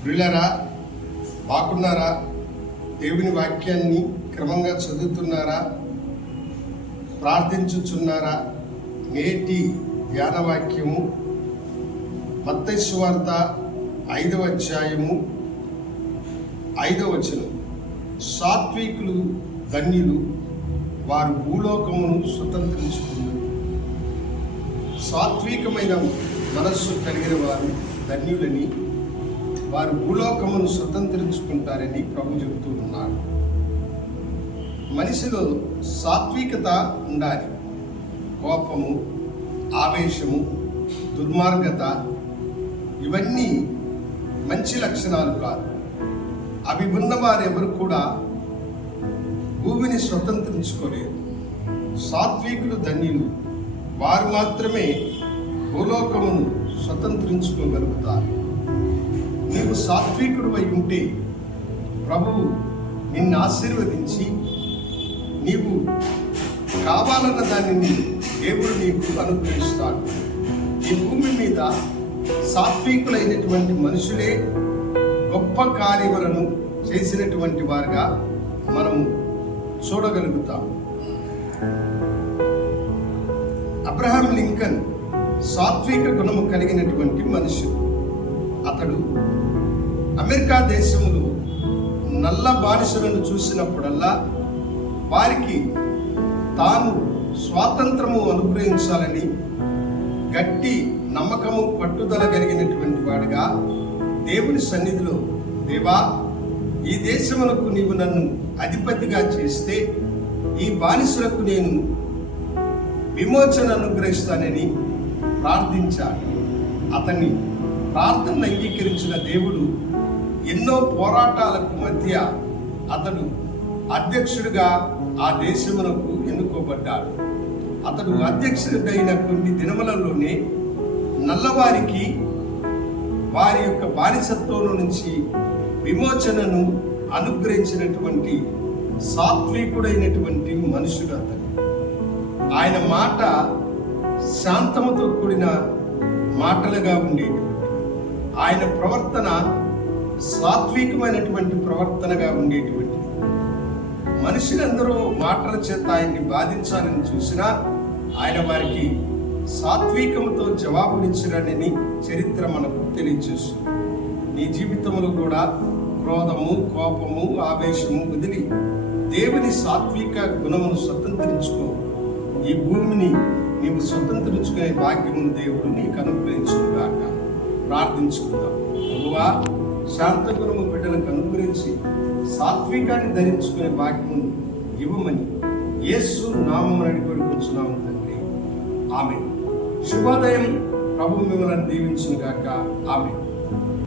ప్రియులారా, బాగున్నారా? దేవుని వాక్యాన్ని క్రమంగా చదువుతున్నారా? ప్రార్థించుచున్నారా? నేటి ధ్యాన వాక్యము మత్తయి సువార్త 5వ అధ్యాయము 5వ వచనం. సాత్వికులు ధన్యులు, వారు భూలోకమును స్వతంత్రించుకున్నారు. సాత్వికమైన మనస్సు కలిగిన వారు ధన్యులని, వారు భూలోకమును స్వతంత్రించుకుంటారని ప్రభు చెబుతూ ఉన్నాడు. మనిషిలో సాత్వికత ఉండాలి. కోపము, ఆవేశము, దుర్మార్గత ఇవన్నీ మంచి లక్షణాలు కాదు. అవి ఉన్నవారెవరు కూడా భూమిని స్వతంత్రించుకోలేరు. సాత్వికులు ధన్యులు, వారు మాత్రమే భూలోకమును స్వతంత్రించుకోగలుగుతారు. నీవు సాత్వికుడు అయి ఉంటే ప్రభువు నిన్ను ఆశీర్వదించి నీవు కావాలన్న దానిని దేవుడు నీకు అనుగ్రహిస్తాడు. ఈ భూమి మీద సాత్వికులైనటువంటి మనుషులే గొప్ప కార్యములను చేసినటువంటి వారుగా మనము చూడగలుగుతాం. అబ్రహాం లింకన్ సాత్విక గుణము కలిగినటువంటి మనుషుడు. అతడు అమెరికా దేశంలో నల్ల బానిసలను చూసినప్పుడల్లా వారికి తాను స్వాతంత్రము అనుగ్రహించాలని గట్టి నమ్మకము, పట్టుదల కలిగినటువంటి వాడుగా దేవుని సన్నిధిలో, దేవా, ఈ దేశమునకు నీవు నన్ను అధిపతిగా చేస్తే ఈ బానిసలకు నేను విమోచన అనుగ్రహిస్తానని ప్రార్థించాడు. అతన్ని ప్రార్థన అంగీకరించిన దేవుడు ఎన్నో పోరాటాలకు మధ్య అతడు అధ్యక్షుడిగా ఆ దేశమునకు ఎన్నుకోబడ్డాడు. అతడు అధ్యక్షుడైన కొన్ని దినములలోనే నల్లవారికి వారి యొక్క బానిసత్వం నుంచి విమోచనను అనుగ్రహించినటువంటి సాత్వికుడైనటువంటి మనుషుడు అతడు. ఆయన మాట శాంతముతో కూడిన మాటలుగా ఉండేది. ఆయన ప్రవర్తన సాత్వికమైనటువంటి ప్రవర్తనగా ఉండేటువంటిది. మనుషులందరూ మాటల చేత ఆయన్ని బాధించాలని చూసినా ఆయన వారికి సాత్వికంతో జవాబునిచ్చినని చరిత్ర మనకు తెలియజేస్తుంది. నీ జీవితంలో కూడా క్రోధము, కోపము, ఆవేశము వదిలి దేవుని సాత్విక గుణమును స్వతంత్రించుకో. ఈ భూమిని నీవు స్వతంత్రించుకునే భాగ్యమును దేవుడు నీకు అనుగ్రహించుగాక. ప్రార్థించుకుందాం. ప్రభువా, శాంత గుణము బిడ్డలకు అనుగ్రహించి సాత్వికాన్ని ధరించుకునే భాగ్యమును ఇవ్వమని యేసు నామమున అడిగి వేడుకొంచున్నాము తండ్రి. ఆమేన్. శుభోదయం. ప్రభు మిమ్మల్ని దీవించును గాక. ఆమేన్.